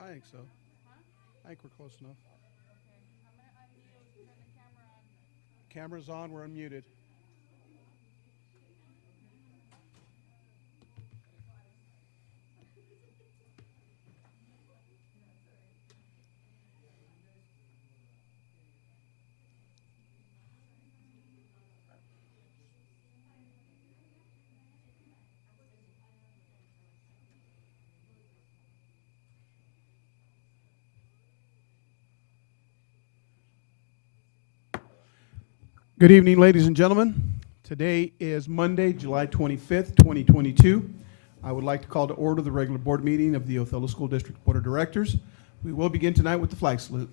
I think so. I think we're close enough. Camera's on, we're unmuted. Good evening, ladies and gentlemen. Today is Monday, July 25th, 2022. I would like to call to order the regular board meeting of the Othello School District Board of Directors. We will begin tonight with the flag salute.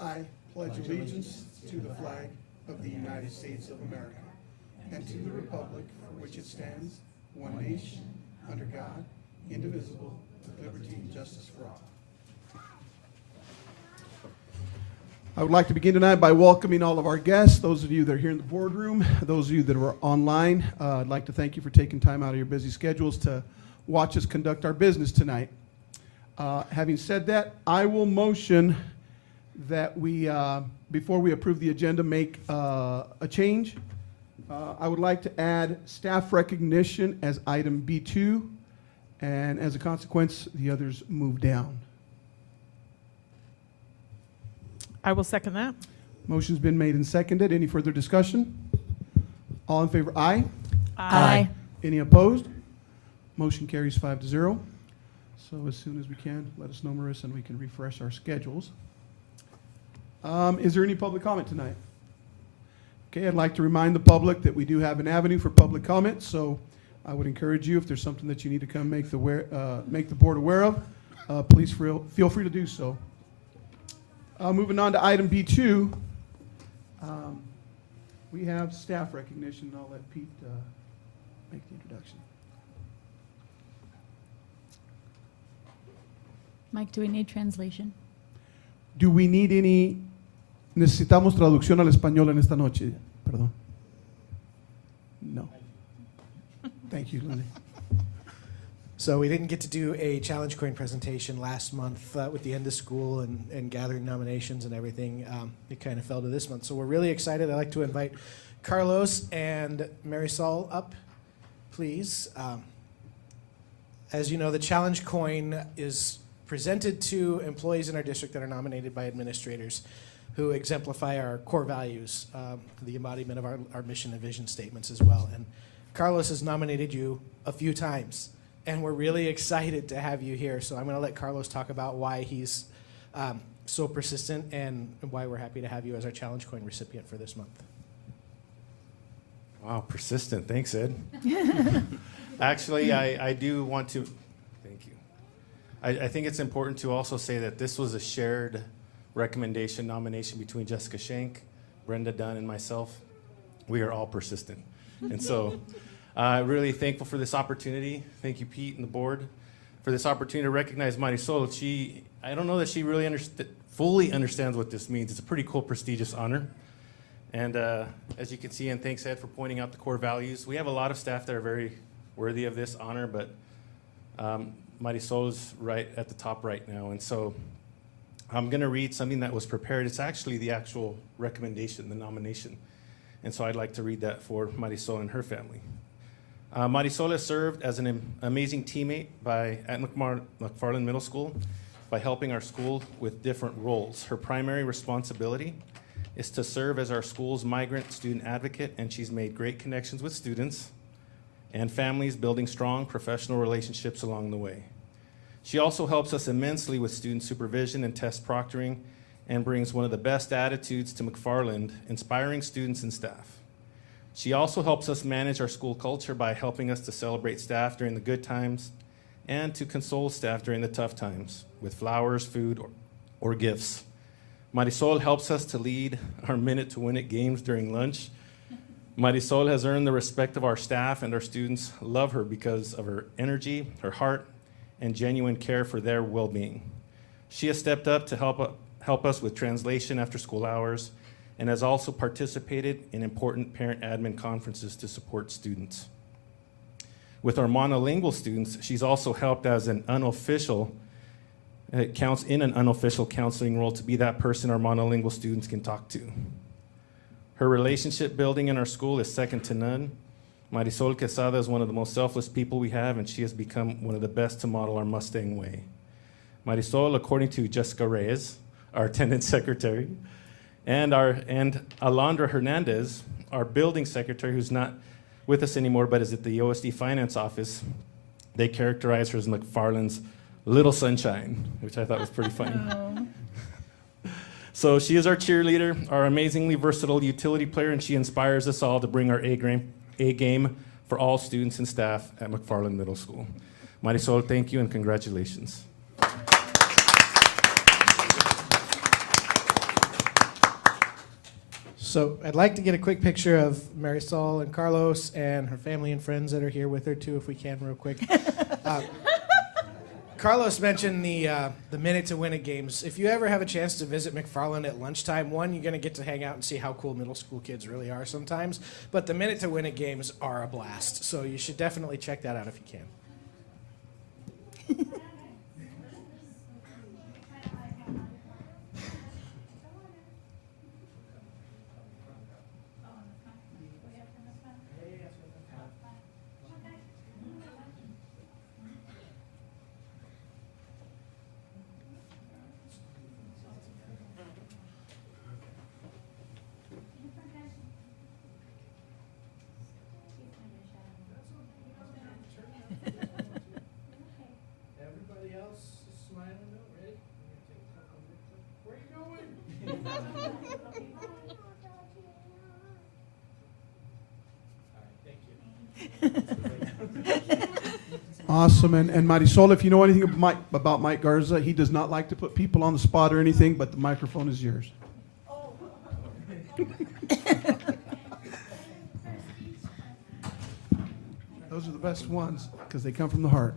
I pledge allegiance to the flag of the United States of America and to the republic for which it stands, one nation, under God, indivisible, with liberty and justice for all. I would like to begin tonight by welcoming all of our guests, those of you that are here in the boardroom, those of you that are online. I'd like to thank you for taking time out of your busy schedules to watch us conduct our business tonight. Having said that, I will motion that we, before we approve the agenda, make a change. I would like to add staff recognition as item B2, and as a consequence, the others move down. I will second that. Motion's been made and seconded. Any further discussion? All in favor, aye. Aye. Any opposed? Motion carries 5-0. So as soon as we can, let us know, Marissa, and we can refresh our schedules. Is there any public comment tonight? Okay, I'd like to remind the public that we do have an avenue for public comment, so I would encourage you, if there's something that you need to come make the board aware of, please feel free to do so. Moving on to item B2, we have staff recognition. I'll let Pete make the introduction. Mike, do we need translation? Do we need any? Necesitamos traducción al español en esta noche. Perdón. No. Thank you, Lindsay. So we didn't get to do a challenge coin presentation last month with the end of school and gathering nominations and everything. It kind of fell to this month. So we're really excited. I'd like to invite Carlos and Marisol up, please. As you know, the challenge coin is presented to employees in our district that are nominated by administrators who exemplify our core values, the embodiment of our mission and vision statements as well. And Carlos has nominated you a few times. And we're really excited to have you here. So I'm going to let Carlos talk about why he's so persistent and why we're happy to have you as our challenge coin recipient for this month. Wow, persistent. Thanks, Ed. Actually, I do want to, thank you. I think it's important to also say that this was a shared recommendation nomination between Jessica Schenk, Brenda Dunn, and myself. We are all persistent. And so really thankful for this opportunity. Thank you, Pete and the board, for this opportunity to recognize Marisol. I don't know that she really fully understands what this means. It's a pretty cool, prestigious honor. And as you can see, and thanks, Ed, for pointing out the core values. We have a lot of staff that are very worthy of this honor, but Marisol is right at the top right now. And so I'm going to read something that was prepared. It's actually the actual recommendation, the nomination. And so I'd like to read that for Marisol and her family. Marisol has served as an amazing teammate at McFarland Middle School by helping our school with different roles. Her primary responsibility is to serve as our school's migrant student advocate, and she's made great connections with students and families, building strong professional relationships along the way. She also helps us immensely with student supervision and test proctoring, and brings one of the best attitudes to McFarland, inspiring students and staff. She also helps us manage our school culture by helping us to celebrate staff during the good times and to console staff during the tough times with flowers, food, or gifts. Marisol helps us to lead our Minute to Win It games during lunch. Marisol has earned the respect of our staff, and our students love her because of her energy, her heart, and genuine care for their well-being. She has stepped up to help us with translation after school hours, and has also participated in important parent admin conferences to support students. With our monolingual students, she's also helped as an unofficial, counts in an unofficial counseling role to be that person our monolingual students can talk to. Her relationship building in our school is second to none. Marisol Quesada is one of the most selfless people we have, and she has become one of the best to model our Mustang way. Marisol, according to Jessica Reyes, our attendance secretary, and Alondra Hernandez, our building secretary, who's not with us anymore but is at the OSD Finance office, they characterize her as McFarland's little sunshine, which I thought was pretty funny. So she is our cheerleader, our amazingly versatile utility player, and she inspires us all to bring our A game for all students and staff at McFarland Middle School. Marisol, thank you and congratulations. So I'd like to get a quick picture of Marisol and Carlos and her family and friends that are here with her too, if we can, real quick. Carlos mentioned the Minute to Win It games. If you ever have a chance to visit McFarland at lunchtime, one, you're going to get to hang out and see how cool middle school kids really are sometimes. But the Minute to Win It games are a blast, so you should definitely check that out if you can. Everybody else is smiling though, ready? Where are you going? All right, thank you. Awesome. And Marisol, if you know anything about Mike Garza, he does not like to put people on the spot or anything, but the microphone is yours. Those are the best ones because they come from the heart.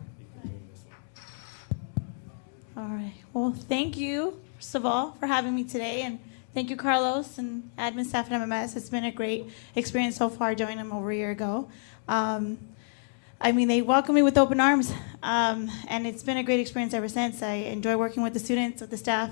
All right. Well, thank you, first of all, for having me today. And thank you, Carlos and admin staff at MMS. It's been a great experience so far, joining them over a year ago. I mean, they welcomed me with open arms, and it's been a great experience ever since. I enjoy working with the students, with the staff.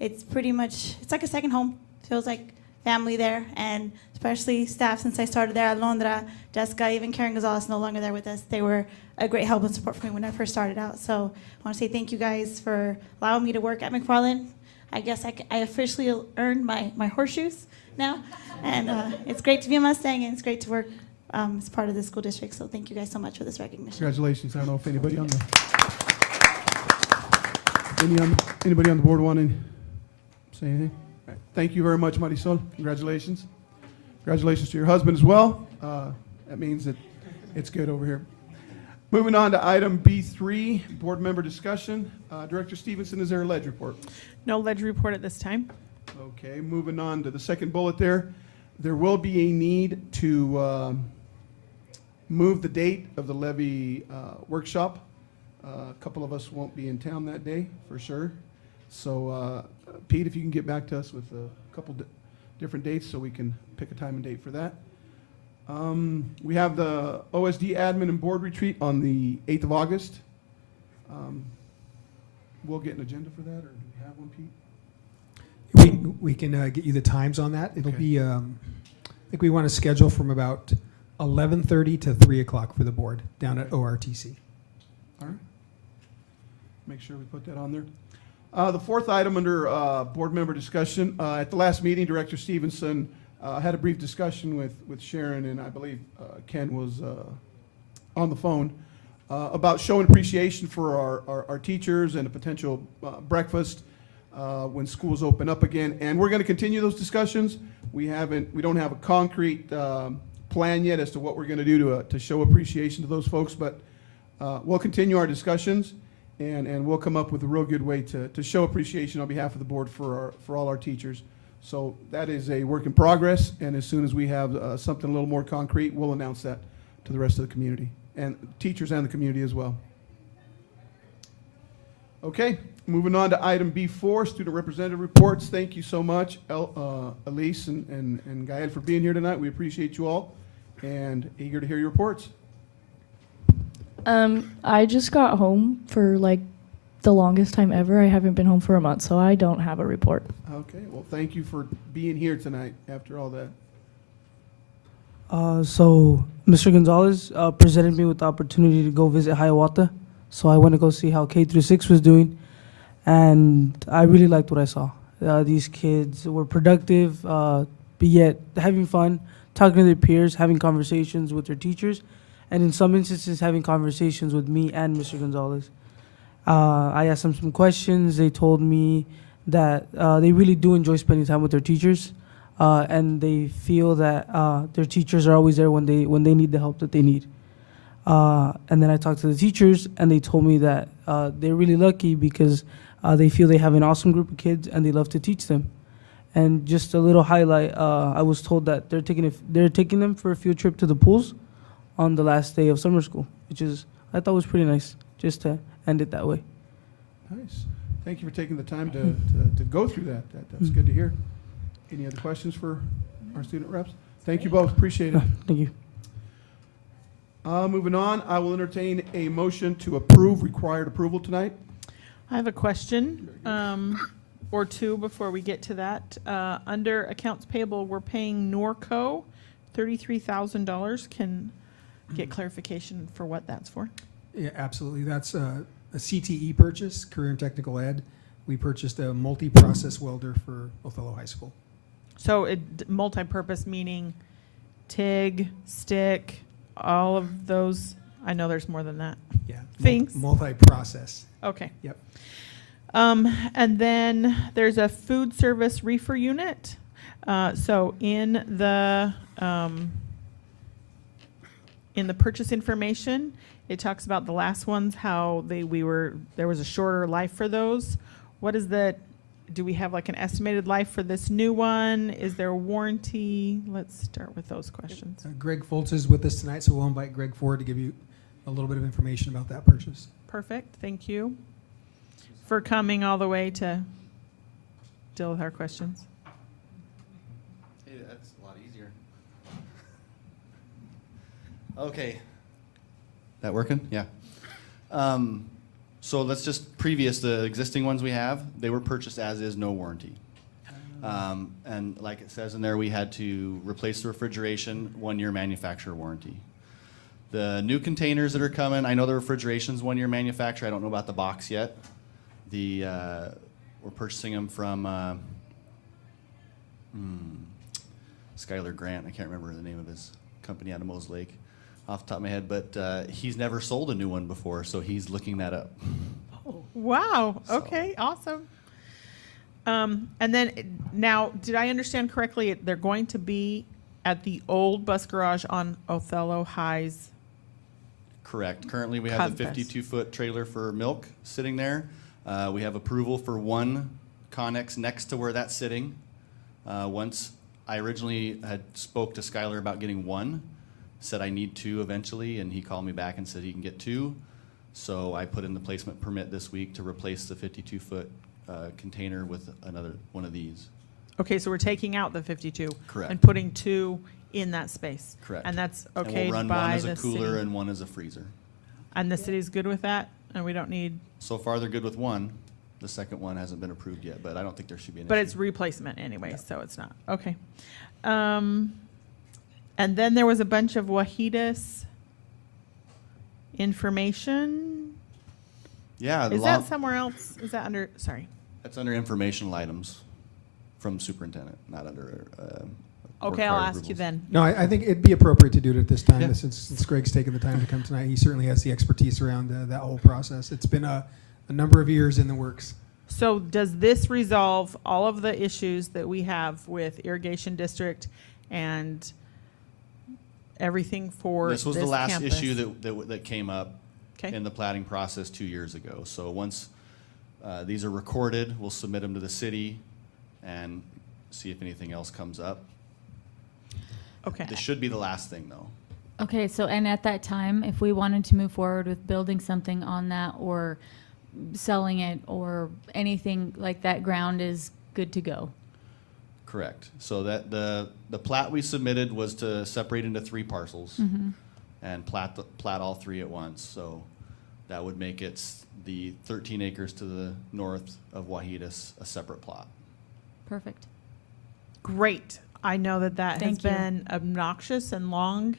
It's pretty much, it's like a second home. Feels like family there, and especially staff since I started there. Alondra, Jessica, even Karen Gonzalez is no longer there with us. They were a great help and support for me when I first started out. So I want to say thank you guys for allowing me to work at McFarland. I guess I officially earned my horseshoes now, and it's great to be a Mustang, and it's great to work as part of the school district. So thank you guys so much for this recognition. Congratulations. I don't know if anybody on anybody on the board want to say anything? All right. Thank you very much, Marisol. Congratulations. Congratulations to your husband as well. That means that it's good over here. Moving on to item B3, board member discussion. Director Stevenson, is there a ledge report? No ledge report at this time. Okay, moving on to the second bullet there. There will be a need to move the date of the levy workshop. A couple of us won't be in town that day for sure. So Pete, if you can get back to us with a couple different dates so we can pick a time and date for that. We have the OSD admin and board retreat on the 8th of August. We'll get an agenda for that, or do we have one, Pete? We can get you the times on that. It'll Okay. be, I think we want to schedule from about 11:30 to 3 o'clock for the board down at ORTC. All right. Make sure we put that on there. The fourth item under board member discussion. At the last meeting, Director Stevenson had a brief discussion with Sharon, and I believe Ken was on the phone about showing appreciation for our teachers and a potential breakfast when schools open up again. And we're going to continue those discussions. We don't have a concrete plan yet as to what we're going to do to show appreciation to those folks, but we'll continue our discussions, and we'll come up with a real good way to show appreciation on behalf of the board for all our teachers. So that is a work in progress, and as soon as we have something a little more concrete, we'll announce that to the rest of the community, and teachers and the community as well. Okay, moving on to item B4, student representative reports. Thank you so much, Elise and Gael, for being here tonight. We appreciate you all, and eager to hear your reports. I just got home for like the longest time ever. I haven't been home for a month, so I don't have a report. Okay, well, thank you for being here tonight after all that. So Mr. Gonzalez presented me with the opportunity to go visit Hiawatha. So I went to go see how K through 6 was doing, and I really liked what I saw. These kids were productive, but yet having fun, talking to their peers, having conversations with their teachers, and in some instances having conversations with me and Mr. Gonzalez. I asked them some questions. They told me that they really do enjoy spending time with their teachers, and they feel that their teachers are always there when they need the help that they need. And then I talked to the teachers, and they told me that they're really lucky because they feel they have an awesome group of kids, and they love to teach them. And just a little highlight, I was told that they're taking them for a field trip to the pools on the last day of summer school, which is I thought was pretty nice, just to end it that way. Nice. Thank you for taking the time to go through that. That's good to hear. Any other questions for our student reps? Thank you both. Appreciate it. Thank you. Moving on, I will entertain a motion to approve required approval tonight. I have a question or two before we get to that. Under accounts payable, we're paying Norco $33,000. Can get clarification for what that's for? Yeah, absolutely. That's a CTE purchase, Career and Technical Ed. We purchased a multi-process welder for Othello High School. So multi-purpose meaning TIG, stick, all of those. I know there's more than that. Yeah. Things. Multi-process. Okay. Yep. And then there's a food service reefer unit. So in the purchase information, it talks about the last ones, how there was a shorter life for those. What is do we have like an estimated life for this new one? Is there a warranty? Let's start with those questions. Greg Foltz is with us tonight, so we'll invite Greg forward to give you a little bit of information about that purchase. Perfect, thank you for coming all the way to deal with our questions. Hey, that's a lot easier. Okay. That working? Yeah. So let's just the existing ones we have, they were purchased as is, no warranty. And like it says in there, we had to replace the refrigeration, 1-year manufacturer warranty. The new containers that are coming, I know the refrigeration's 1-year manufacturer. I don't know about the box yet. We're purchasing them from Skylar Grant. I can't remember the name of his company out of Mose Lake off the top of my head, but he's never sold a new one before, so he's looking that up. Wow, So. okay, awesome. And then now, did I understand correctly, they're going to be at the old bus garage on Othello High's? Correct. Currently, we have the Compass. 52-foot trailer for milk sitting there. We have approval for 1 Connex next to where that's sitting. Once I originally had spoke to Skylar about getting 1, said I need 2 eventually, and he called me back and said he can get 2. So I put in the placement permit this week to replace the 52-foot container with another one of these. Okay, so we're taking out the 52. Correct. And putting 2 in that space. Correct. And that's And okayed we'll run by one as the a cooler city. and one as a freezer. And the city's good with that? And we don't need, So far, they're good with 1. The second one hasn't been approved yet, but I don't think there should be an but issue. it's replacement anyway, Yeah. so it's not. Okay. And then there was a bunch of Wahidas information. Yeah, Is that somewhere else? Is that under, sorry. that's under informational items from superintendent, not under. Okay, I'll required ask you approvals. then. No, I think it'd be appropriate to do it at this time, Yeah. since Greg's taken the time to come tonight. He certainly has the expertise around that whole process. It's been a number of years in the works. So does this resolve all of the issues that we have with irrigation district and everything for this This was the last campus? issue that came up Okay. in the plating process 2 years ago. So once these are recorded, we'll submit them to the city and see if anything else comes up. Okay. This should be the last thing, though. Okay, so, and at that time, if we wanted to move forward with building something on that or selling it or anything like that, ground is good to go. Correct. So that the plat we submitted was to separate into 3 parcels. Mhm. and plat all 3 at once. So that would make it the 13 acres to the north of Wahidas a separate plot. Perfect. Great. I know that has Thank you. been obnoxious and long.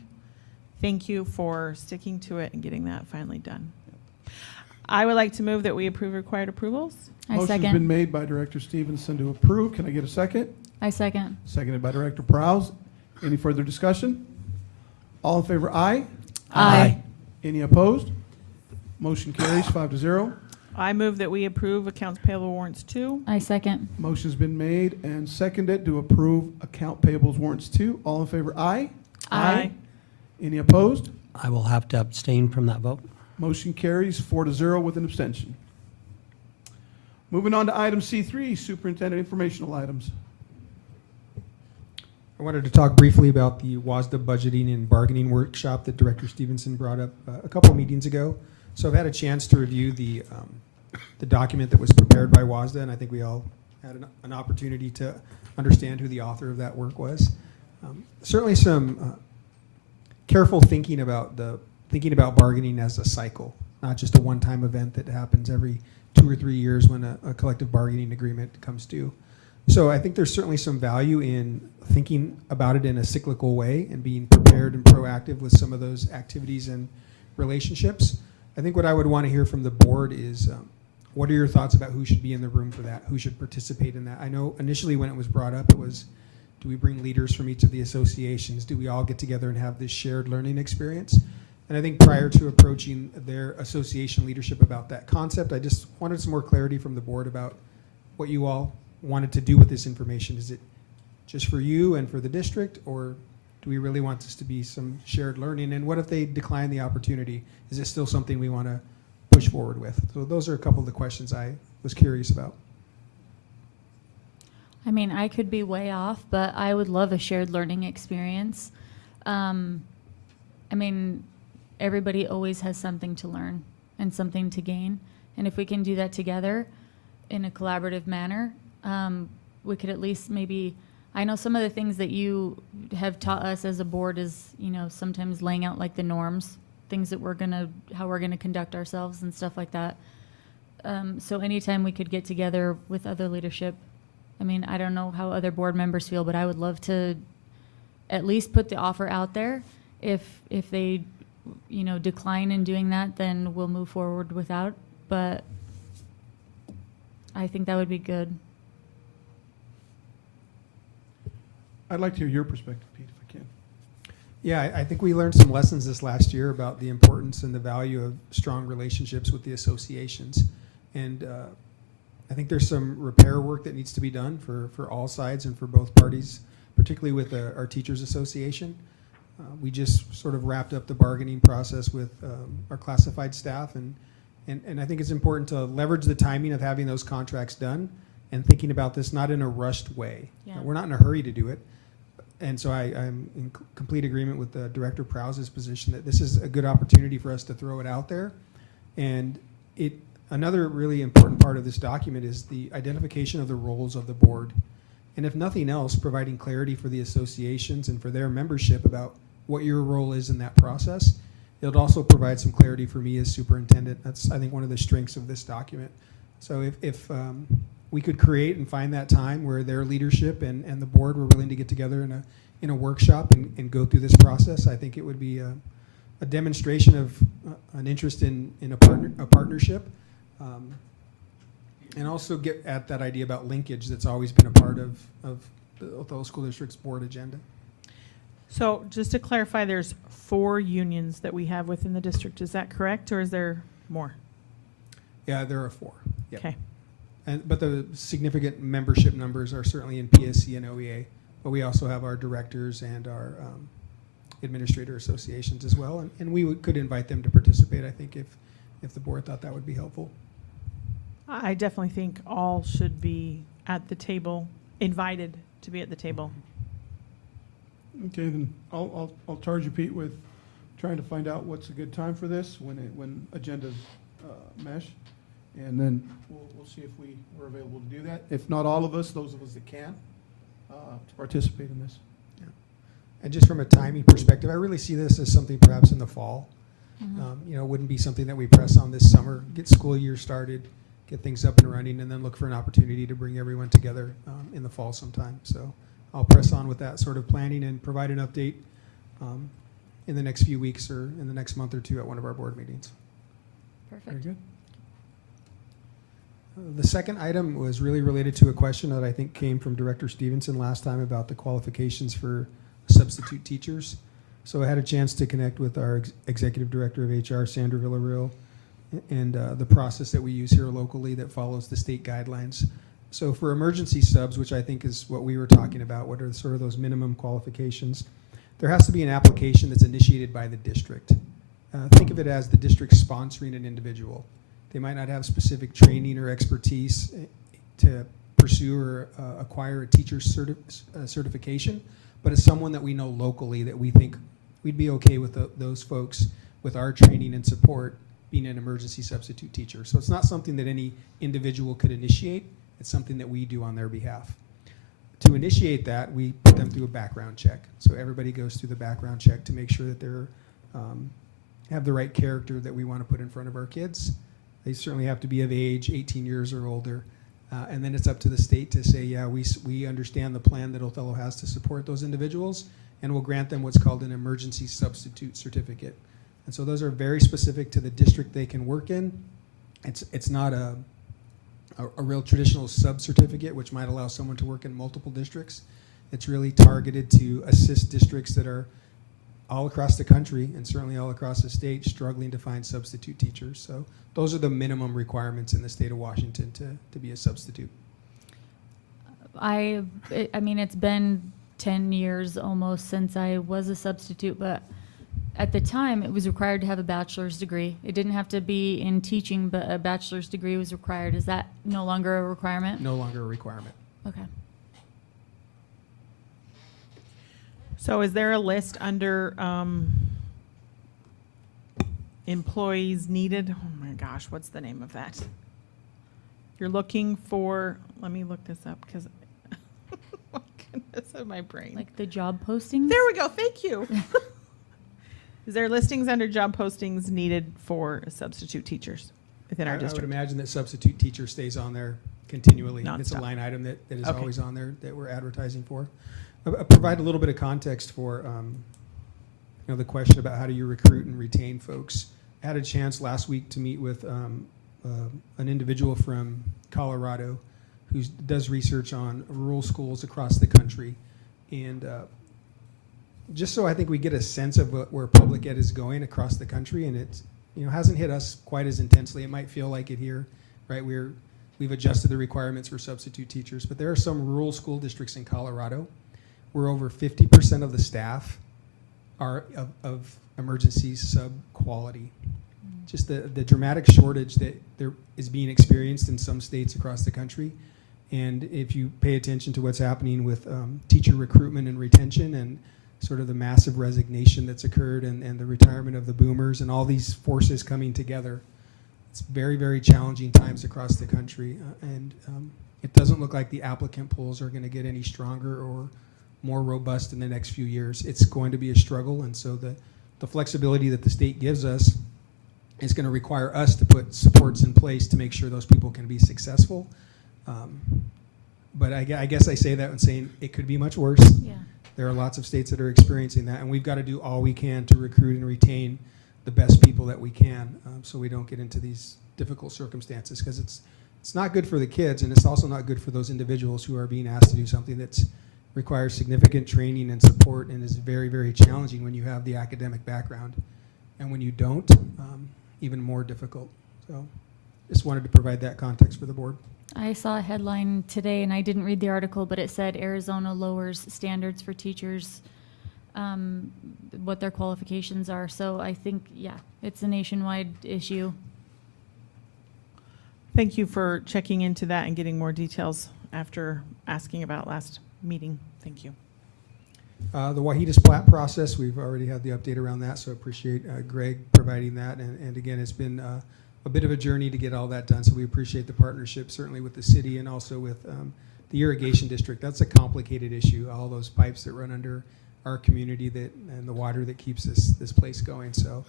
Thank you for sticking to it and getting that finally done. I would like to move that we approve required approvals. I Motion's been second. made by Director Stevenson to approve. Can I get a second? I second. Seconded by Director Prowse. Any further discussion? All in favor, aye. Aye. Any opposed? Motion carries 5-0. I move that we approve accounts payable warrants 2. I second. Motion's been made and seconded to approve account payables warrants 2. All in favor, aye. Aye. Any opposed? I will have to abstain from that vote. Motion carries 4-0 with an abstention. Moving on to item C3, Superintendent Informational Items. I wanted to talk briefly about the Wasda budgeting and bargaining workshop that Director Stevenson brought up a couple meetings ago. So I've had a chance to review the document that was prepared by Wasda, and I think we all had an opportunity to understand who the author of that work was. Certainly some careful thinking about bargaining as a cycle, not just a one-time event that happens every 2 or 3 years when a collective bargaining agreement comes due. So I think there's certainly some value in thinking about it in a cyclical way and being prepared and proactive with some of those activities and relationships. I think what I would want to hear from the board is what are your thoughts about who should be in the room for that? Who should participate in that? I know initially when it was brought up, it was, do we bring leaders from each of the associations? Do we all get together and have this shared learning experience? And I think prior to approaching their association leadership about that concept, I just wanted some more clarity from the board about what you all wanted to do with this information. Is it just for you and for the district, or do we really want this to be some shared learning? And what if they decline the opportunity? Is it still something we want to push forward with? So those are a couple of the questions I was curious about. I mean, I could be way off, but I would love a shared learning experience. I mean, everybody always has something to learn and something to gain. And if we can do that together in a collaborative manner, we could at least maybe, I know some of the things that you have taught us as a board is, you know, sometimes laying out like the norms, things that how we're gonna conduct ourselves and stuff like that. So anytime we could get together with other leadership, I mean, I don't know how other board members feel, but I would love to at least put the offer out there. If they, you know, decline in doing that, then we'll move forward without. But I think that would be good. I'd like to hear your perspective, Pete, if I can. Yeah, I think we learned some lessons this last year about the importance and the value of strong relationships with the associations. And I think there's some repair work that needs to be done for all sides and for both parties, particularly with our Teachers Association. We just sort of wrapped up the bargaining process with our classified staff, and I think it's important to leverage the timing of having those contracts done and thinking about this not in a rushed way. Yeah. We're not in a hurry to do it. And so I'm in complete agreement with Director Prowse's position that this is a good opportunity for us to throw it out there. And another really important part of this document is the identification of the roles of the board. And if nothing else, providing clarity for the associations and for their membership about what your role is in that process. It'll also provide some clarity for me as superintendent. That's, I think, one of the strengths of this document. So if we could create and find that time where their leadership and the board were willing to get together in a workshop and go through this process, I think it would be a demonstration of an interest in a partnership, and also get at that idea about linkage that's always been a part of the Othello School District's board agenda. So just to clarify, there's 4 unions that we have within the district. Is that correct, or is there more? Yeah, there are 4. Yep. Okay. But the significant membership numbers are certainly in PSC and OEA. But we also have our directors and our administrator associations as well. And we could invite them to participate, I think, if the board thought that would be helpful. I definitely think all should be at the table, invited to be at the table. Okay, then I'll charge you, Pete, with trying to find out what's a good time for this when agendas mesh, and then we'll see if we're available to do that. If not all of us, those of us that can, to participate in this. And just from a timing perspective, I really see this as something perhaps in the fall. It wouldn't be something that we press on this summer, get school year started, get things up and running, and then look for an opportunity to bring everyone together in the fall sometime. So I'll press on with that sort of planning and provide an update in the next few weeks or in the next month or two at one of our board meetings. Perfect. Very good. The second item was really related to a question that I think came from Director Stevenson last time about the qualifications for substitute teachers. So I had a chance to connect with our Executive Director of HR, Sandra Villarreal, and the process that we use here locally that follows the state guidelines. So for emergency subs, which I think is what we were talking about, what are sort of those minimum qualifications, there has to be an application that's initiated by the district. Think of it as the district sponsoring an individual. They might not have specific training or expertise to pursue or acquire a teacher certification, but it's someone that we know locally that we think we'd be okay with those folks with our training and support being an emergency substitute teacher. So it's not something that any individual could initiate. It's something that we do on their behalf. To initiate that, we put them through a background check. So everybody goes through the background check to make sure that they're have the right character that we want to put in front of our kids. They certainly have to be of age, 18 years or older. And then it's up to the state to say, yeah, we understand the plan that Othello has to support those individuals, and we'll grant them what's called an emergency substitute certificate. And so those are very specific to the district they can work in. It's not a real traditional sub-certificate, which might allow someone to work in multiple districts. It's really targeted to assist districts that are all across the country and certainly all across the state struggling to find substitute teachers. So those are the minimum requirements in the state of Washington to be a substitute. I mean, it's been 10 years almost since I was a substitute, but at the time it was required to have a bachelor's degree. It didn't have to be in teaching, but a bachelor's degree was required. Is that no longer a requirement? No longer a requirement. Okay. So is there a list under employees needed? Oh my gosh, what's the name of that? You're looking for, let me look this up because, my goodness of my brain. Like the job postings? There we go, thank you. Is there listings under job postings needed for substitute teachers within our I would district? imagine that substitute teacher stays on there continually. It's a Nonstop. line item that is Okay. always on there that we're advertising for. I'll provide a little bit of context for the question about how do you recruit and retain folks. I had a chance last week to meet with an individual from Colorado who does research on rural schools across the country. And just so I think we get a sense of where public ed is going across the country, and it's hasn't hit us quite as intensely. It might feel like it here, right? We've adjusted the requirements for substitute teachers, but there are some rural school districts in Colorado where over 50% of the staff are of emergency sub quality. Just the dramatic shortage that there is being experienced in some states across the country. And if you pay attention to what's happening with teacher recruitment and retention and sort of the massive resignation that's occurred and the retirement of the boomers and all these forces coming together, it's very, very challenging times across the country. And it doesn't look like the applicant pools are going to get any stronger or more robust in the next few years. It's going to be a struggle, and so the flexibility that the state gives us is going to require us to put supports in place to make sure those people can be successful. But I guess I say that when saying it could be much worse. Yeah. There are lots of states that are experiencing that, and we've got to do all we can to recruit and retain the best people that we can, so we don't get into these difficult circumstances, because it's not good for the kids, and it's also not good for those individuals who are being asked to do something that's requires significant training and support and is very, very challenging when you have the academic background. And when you don't, even more difficult. So just wanted to provide that context for the board. I saw a headline today, and I didn't read the article, but it said Arizona lowers standards for teachers, what their qualifications are. So I think, yeah, it's a nationwide issue. Thank you for checking into that and getting more details after asking about last meeting. Thank you. The Wahidas plat process, we've already had the update around that, so I appreciate Greg providing that. And again, it's been a bit of a journey to get all that done, so we appreciate the partnership, certainly with the city and also with the irrigation district. That's a complicated issue, all those pipes that run under our community and the water that keeps this place going. So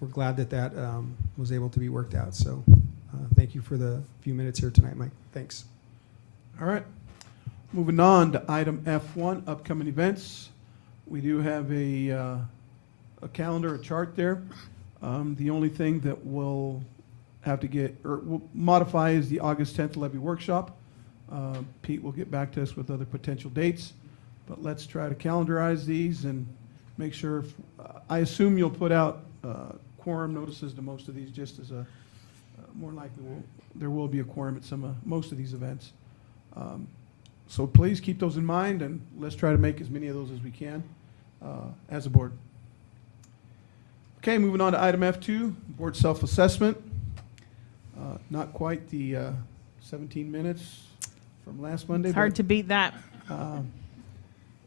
we're glad that was able to be worked out. So thank you for the few minutes here tonight, Mike. Thanks. All right. Moving on to item F1, upcoming events. We do have a calendar, a chart there. The only thing that we'll have to get, or we'll modify, is the August 10th levy workshop. Pete will get back to us with other potential dates, but let's try to calendarize these and make sure. I assume you'll put out quorum notices to most of these, just as a, more likely there will be a quorum at most of these events. So please keep those in mind, and let's try to make as many of those as we can as a board. Okay, moving on to item F2, board self-assessment. Not quite the 17 minutes from last Monday. It's hard to beat that.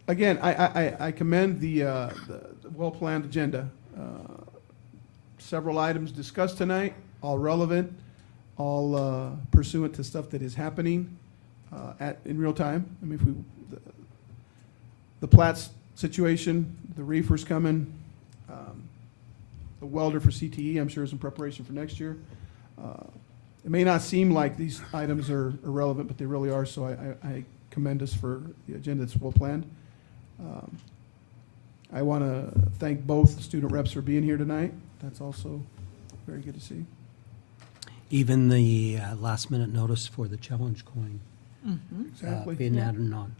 Again, I commend the well-planned agenda. Several items discussed tonight, all relevant, all pursuant to stuff that is happening in real time. I mean, if the Platts situation, the reefer's coming, the welder for CTE, I'm sure, is in preparation for next year. It may not seem like these items are irrelevant, but they really are, so I commend us for the agenda that's well planned. I want to thank both student reps for being here tonight. That's also very good to see. Even the last minute notice for the challenge coin. Exactly. Being Yeah. added on,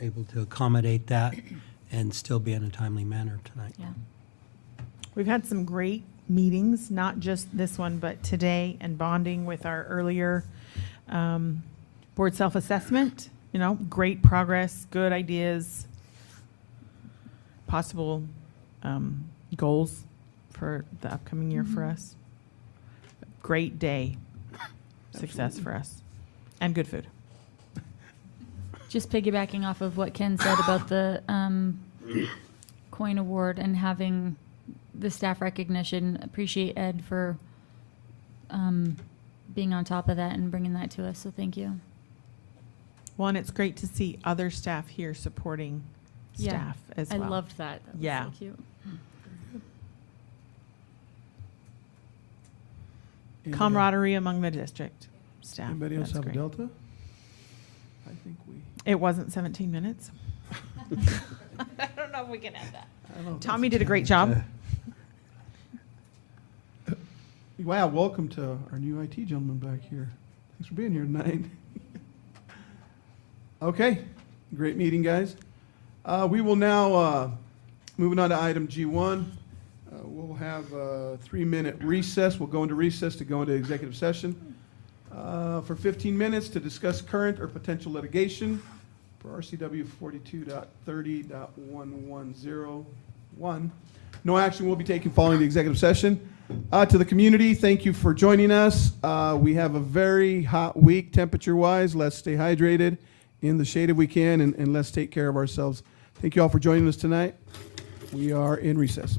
able to accommodate that and still be in a timely manner tonight. Yeah. We've had some great meetings, not just this one, but today, and bonding with our earlier board self-assessment. You know, great progress, good ideas, possible goals for the upcoming year for us. Great day, success for us, and good food. Just piggybacking off of what Ken said about the coin award and having the staff recognition, appreciate Ed for being on top of that and bringing that to us, so thank you. Well, and it's great to see other staff here supporting Yeah. staff as I well. loved that. That was Yeah. so cute. Camaraderie among the district staff. Anybody else That's have a great. Delta? I think we. It wasn't 17 minutes. I don't know if we can add that. I don't know if that's Tommy did a great job. Wow, welcome to our new IT gentleman back here. Thanks for being here tonight. Okay, great meeting, guys. We will now, moving on to item G1, we'll have a 3-minute recess. We'll go into recess to go into executive session for 15 minutes to discuss current or potential litigation for RCW 42.30.1101. No action will be taken following the executive session. To the community, thank you for joining us. We have a very hot week temperature-wise. Let's stay hydrated in the shade if we can, and let's take care of ourselves. Thank you all for joining us tonight. We are in recess.